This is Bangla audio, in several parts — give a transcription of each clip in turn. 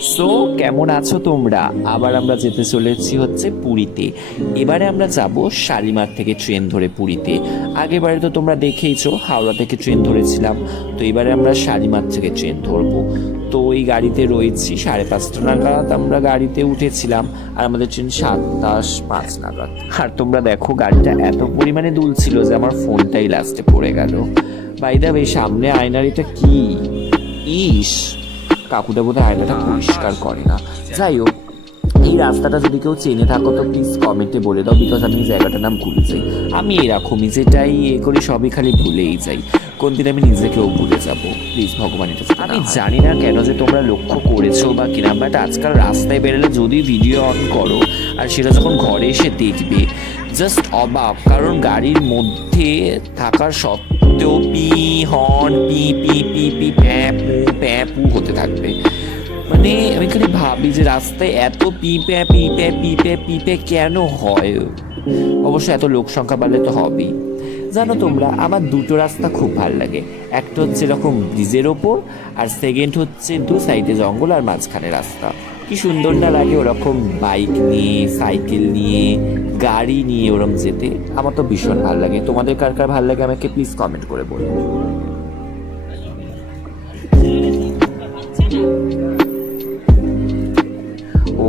সো কেমন আছো তোমরা? আবার আমরা যেতে চলেছি হচ্ছে পুরীতে। এবারে আমরা যাব শালিমার থেকে ট্রেন ধরে পুরীতে। আগেরবারে তো তোমরা দেখেইছো হাওড়া থেকে ট্রেন ধরেছিলাম, তো এবারে আমরা শালিমার থেকে ট্রেন ধরবো। তো ওই গাড়িতে রয়েছি, 5:30 নাগাদ আমরা গাড়িতে উঠেছিলাম, আর আমাদের ট্রেন 7:05 নাগাদ। আর তোমরা দেখো গাড়িটা এত পরিমাণে দুলছিল যে আমার ফোনটাই লাস্টে পড়ে গেল। বাই দ্য ওয়ে, সামনে আয়নার এটা কি? ইস, কাকুটা বোধহয় আয়নাটা পরিষ্কার করে না। যাই হোক, এই রাস্তাটা যদি কেউ চেনে থাকো তো প্লিজ কমেন্টে বলে দাও, বিকজ আমি এই জায়গাটার নাম ভুলে যাই। আমি এরকমই, যেটাই করি সবই খালি ভুলেই যাই। কোন দিন আমি নিজেকেও ভুলে যাবো, প্লিজ ভগবান এটা। আমি জানি না কেন যে তোমরা লক্ষ্য করেছো বা কিনা, বাট আজকাল রাস্তায় বেরোলে যদি ভিডিও অন করো আর সেটা যখন ঘরে এসে দেখবে, জাস্ট অবাক। কারণ গাড়ির মধ্যে থাকার সত্ত্বেও P horn P P P P Pappu Pappu হতে থাকবে। মানে আমি খালি ভাবি যে রাস্তায় এত পি প্যা পি প্যা পি প্যা পি প্যা কেন হয়? অবশ্য এত লোক সংখ্যা বাড়লে তো হবেই। জানো তোমরা, আমার দুটো রাস্তা খুব ভালো লাগে। একটা হচ্ছে এরকম ব্রিজের ওপর, আর সেকেন্ড হচ্ছে দু সাইডে জঙ্গল আর মাঝখানে রাস্তা। কি সুন্দর না লাগে ওরকম বাইক নিয়ে, সাইকেল নিয়ে, গাড়ি নিয়ে ওরকম যেতে। আমার তো ভীষণ ভালো লাগে। তোমাদের কার কার ভালো লাগে আমাকে প্লিজ কমেন্ট করে বলুন।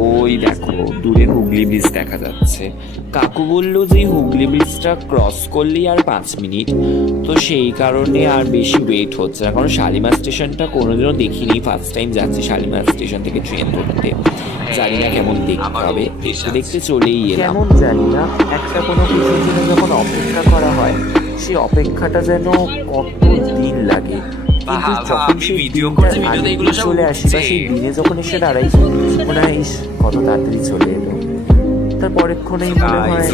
ওই দেখো দূরে হুগলি ব্রিজ দেখা যাচ্ছে। কাকু বললো যে হুগলি ব্রিজটা ক্রস করলেই আর 5 মিনিট, তো সেই কারণে আর বেশি ওয়েট হচ্ছে না। কারণ শালিমার স্টেশনটা কোনোদিনও দেখিনি, ফার্স্ট টাইম যাচ্ছি শালিমার স্টেশন থেকে ট্রেন ধরতে। জানি না কেমন দেখতে হবে, দেখতে দেখতে চলেই এলাম। কেমন জানি না, একটা কোনো কিছুর জন্য যখন অপেক্ষা করা হয় সেই অপেক্ষাটা যেন কত দিন লাগে। কিন্তু যখন সেই দিনটা চলে আসি বা সেই দিনে যখন এসে দাঁড়াই, মনে হয় কত তাড়াতাড়ি চলে এলো। তার পরেক্ষণেই মনে হয়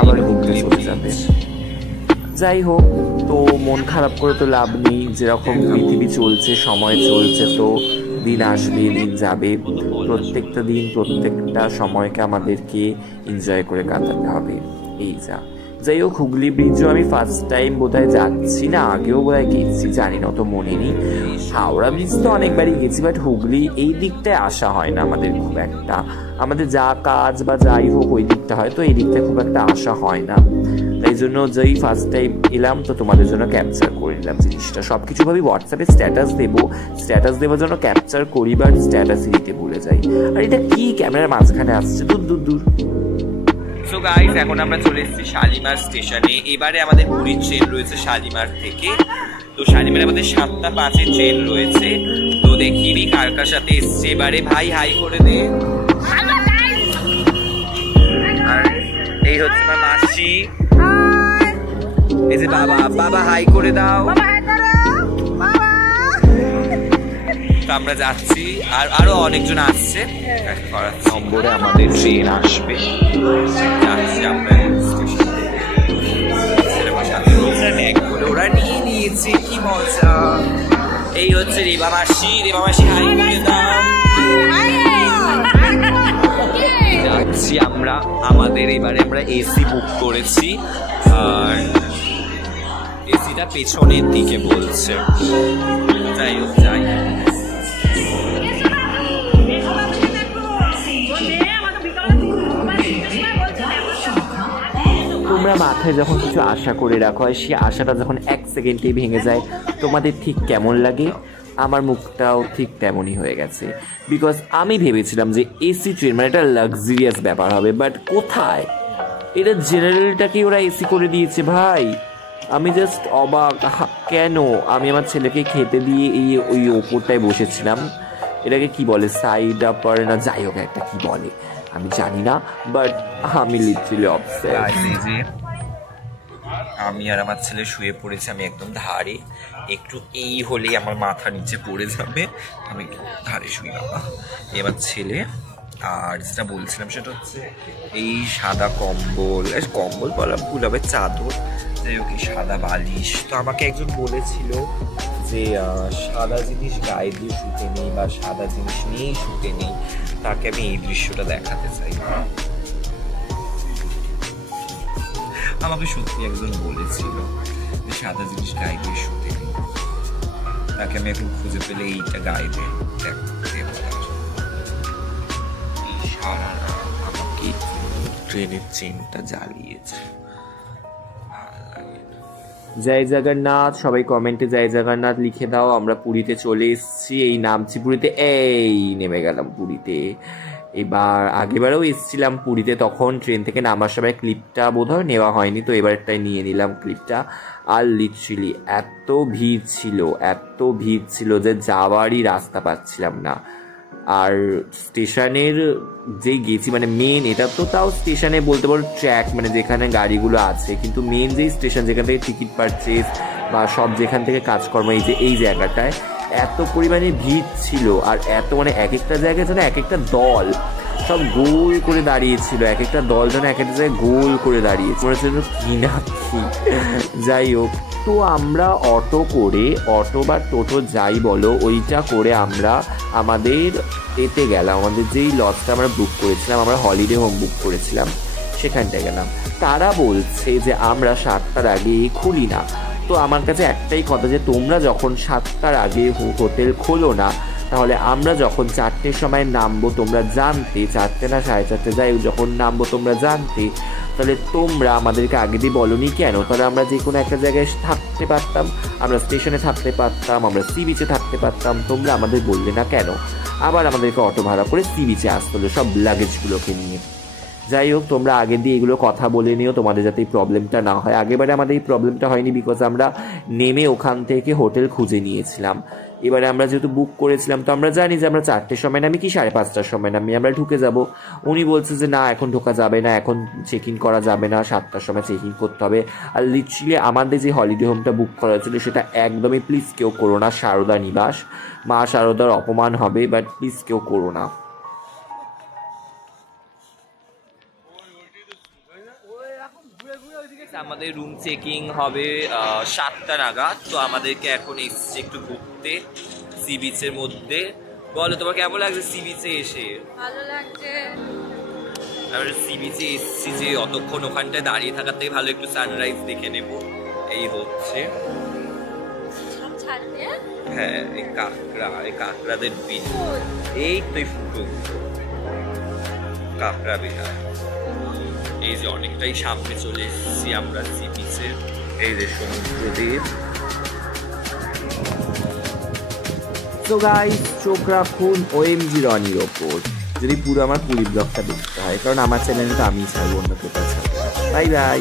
আবার ঘুরতে চলে যাবে। যাই হোক, তো মন খারাপ করে তো লাভ নেই। যেরকম পৃথিবী চলছে, সময় চলছে, তো দিন আসবে, দিন যাবে। প্রত্যেকটা দিন, প্রত্যেকটা সময়কে আমাদেরকে এনজয় করে কাটাতে হবে। এই যা। যাই হোক, হুগলি ব্রিজও আমি ফার্স্ট টাইম বোধহয় যাচ্ছি, না আগেও বোধহয় গেছি, জানি না, তো মনে নেই। হাওড়া ব্রিজ তো অনেকবারই গেছি, বাট হুগলি এই দিকটায় আসা হয় না আমাদের খুব একটা। আমাদের যা কাজ বা যাই হোক ওই দিকটা হয়, তো এই দিকটায় খুব একটা আসা হয় না। তাই জন্য যেই ফার্স্ট টাইম এলাম, তো তোমাদের জন্য ক্যাপচার করে নিলাম জিনিসটা। সব কিছু ভাবি হোয়াটসঅ্যাপে স্ট্যাটাস দেবো, স্ট্যাটাস দেওয়ার জন্য ক্যাপচার করি, বাট স্ট্যাটাসই দিতে ভুলে যাই। আর এটা কি ক্যামেরার মাঝখানে আসছে, দূর দূর দূর। সো গাইস, এখন আমরা চলে এসেছি শালিমার স্টেশনে। এবারে আমাদের পুরীর ট্রেন রয়েছে শালিমার থেকে। তো শালিমারে আমাদের 7:05 ট্রেন রয়েছে। তো দেখিনি কার কার সাথে এসছে। এবারে ভাই হাই করে দে। আর এই হচ্ছে আমার মাসি, এই যে বাবা, বাবা হাই করে দাও। তো আমরা যাচ্ছি, আর আরো অনেকজন আসছে। নম্বরে আমাদের ট্রেন আসবে, যাচ্ছি আমরা ওরা নিয়ে নিয়েছে, কি মজা। এই হচ্ছে রেবা মাসি, রেবা মাসি হাই করে দাও। যাচ্ছি আমরা, আমাদের এবারে আমরা এসি বুক করেছি, আর এসিটা পেছনের দিকে বলছে। যাই হোক, যাই। তোমরা মাথায় যখন কিছু আশা করে রাখো হয়, সেই আশাটা যখন 1 সেকেন্ডেই ভেঙে যায়, তোমাদের ঠিক কেমন লাগে? আমার মুখটাও ঠিক তেমনই হয়ে গেছে। বিকজ আমি ভেবেছিলাম যে এসি ট্রেন মানে একটা লাক্সারিয়াস ব্যাপার হবে, বাট কোথায়, এটা জেনারেলটাকে ওরা এসি করে দিয়েছে ভাই। আমি জাস্ট অবাক, কেন? আমি আমার ছেলেকে খেতে দিয়ে ওই ওপরটায় বসেছিলাম, এটাকে কি বলে, সাইড আপার না যাই হোক একটা কি বলে আমি জানি না, বাট আমি লিটারালি অবসেসড। আমি আর আমার ছেলে শুয়ে পড়েছি, আমি একদম ধারে, একটু এই হলেই আমার মাথা নিচে পড়ে যাবে, আমি ধারে শুই বাবা। এবার ছেলে, আর যেটা বলছিলাম সেটা হচ্ছে এই সাদা কম্বল, কম্বল বলা ভুল হবে, চাদর, যাই হোক এই সাদা বালিশ। তো আমাকে একজন বলেছিল যে সাদা জিনিস গায়ে দিয়ে শুতে নেই বা সাদা জিনিস নিয়েই শুতে নেই, তাকে আমি এই দৃশ্যটা দেখাতে চাই। আমাকে সত্যি একজন বলেছিল যে সাদা জিনিস গায়ে দিয়ে শুতে নেই, তাকে আমি এখন খুঁজে পেলে এইটা গায়ে দিয়ে দেখো। আমাকে ট্রেনের চেনটা জ্বালিয়েছে। জয় জগন্নাথ, সবাই কমেন্টে জয় জগন্নাথ লিখে দাও। আমরা পুরীতে চলে এসেছি, এই নামছি পুরীতে, এই নেমে গেলাম পুরীতে। এবার আগেবারেও এসেছিলাম পুরীতে, তখন ট্রেন থেকে নামার সময় ক্লিপটা বোধহয় নেওয়া হয়নি, তো এবারটাই নিয়ে নিলাম ক্লিপটা। আর লিটারালি এত ভিড় ছিল যে যাওয়ারই রাস্তা পাচ্ছিলাম না। আর স্টেশনের যেই গেছি, মানে মেন, এটা তো তাও স্টেশনে বলতে পারো ট্র্যাক, মানে যেখানে গাড়িগুলো আছে, কিন্তু মেন যেই স্টেশন যেখান থেকে টিকিট পারচেস বা সব যেখান থেকে কাজকর্ম, এই জায়গাটায় এত পরিমাণে ভিড় ছিল। আর এত মানে এক একটা জায়গায় যেন এক একটা দল সব গোল করে দাঁড়িয়েছিল, এক একটা দল যেন এক একটা জায়গায় গোল করে দাঁড়িয়েছিল, মনে হচ্ছে কি না কি। যাই হোক, তো আমরা অটো বা টোটো যাই বলো, ওইটা করে আমরা আমাদের এতে গেলাম, আমাদের যেই লজটা আমরা বুক করেছিলাম, আমরা হলিডে হোম বুক করেছিলাম, সেখানটায় গেলাম। তারা বলছে যে আমরা 7টার আগে খুলি না। তো আমার কাছে একটাই কথা, যে তোমরা যখন 7টার আগে হোটেল খোলো না, তাহলে আমরা যখন 4টের সময় নামবো তোমরা জানতে, 4টে না 4:30 যাই যখন নামবো তোমরা জানতে, তাহলে তোমরা আমাদেরকে আগে দিয়ে বলোনি কেন? তাহলে আমরা যে কোনো একটা জায়গায় থাকতে পারতাম, আমরা স্টেশনে থাকতে পারতাম, আমরা সি বিচে থাকতে পারতাম, তোমরা আমাদের বললে না কেন? আবার আমাদেরকে অটো ভাড়া করে সি বিচে আসতে হলো সব লাগেজগুলোকে নিয়ে। যাই হোক, তোমরা আগে দিয়ে এগুলো কথা বলে নিও, তোমাদের যাতে এই প্রবলেমটা না হয়। আগেবারে আমাদের এই প্রবলেমটা হয়নি, বিকজ আমরা নেমে ওখান থেকে হোটেল খুঁজে নিয়েছিলাম। এবারে আমরা যেহেতু বুক করেছিলাম, তো আমরা জানি যে আমরা 4টের সময় নামি কি 5:30টার সময় নামি আমরা ঢুকে যাব। উনি বলছে যে না, এখন ঢোকা যাবে না, এখন চেক ইন করা যাবে না, 7টার সময় চেক ইন করতে হবে। আর লিটারালি আমাদের যে হলিডে হোমটা বুক করা হয়েছিল সেটা একদমই প্লিজ কেউ করো না, সারদা নিবাস, মা সারদার অপমান হবে, বাট প্লিজ কেউ করো না। আমাদের রুম চেকিং হবে 7টা নাগাদ, তো আমাদেরকে এখন এসছে একটু ঘুরতে সি বিচের মধ্যে। বলো, তোমার কেমন লাগছে সি বিচে এসে? ভালো লাগছে। আমরা সি বিচে এসছি যে অতক্ষণ ওখানটায় দাঁড়িয়ে থাকার থেকে ভালো একটু সানরাইজ দেখে নেব, এই হচ্ছে। হ্যাঁ, এই কাঁকড়াদের বিল, এই তো ফুটো কাঁকড়া বিহার। এই যে অনেকটাই সামনে চলে এসেছি আমরা সি বিচের, এই যে সমুদ্র দ্বীপ। তো গাইস, চোখ রাখুন OMG রনির ওপর, যদি পুরো আমার পুরী ব্লগটা দেখতে হয়, কারণ আমার চ্যানেলে তো আমিই ছাড়বো, অন্য কেউ ছাড়বো। Bye bye.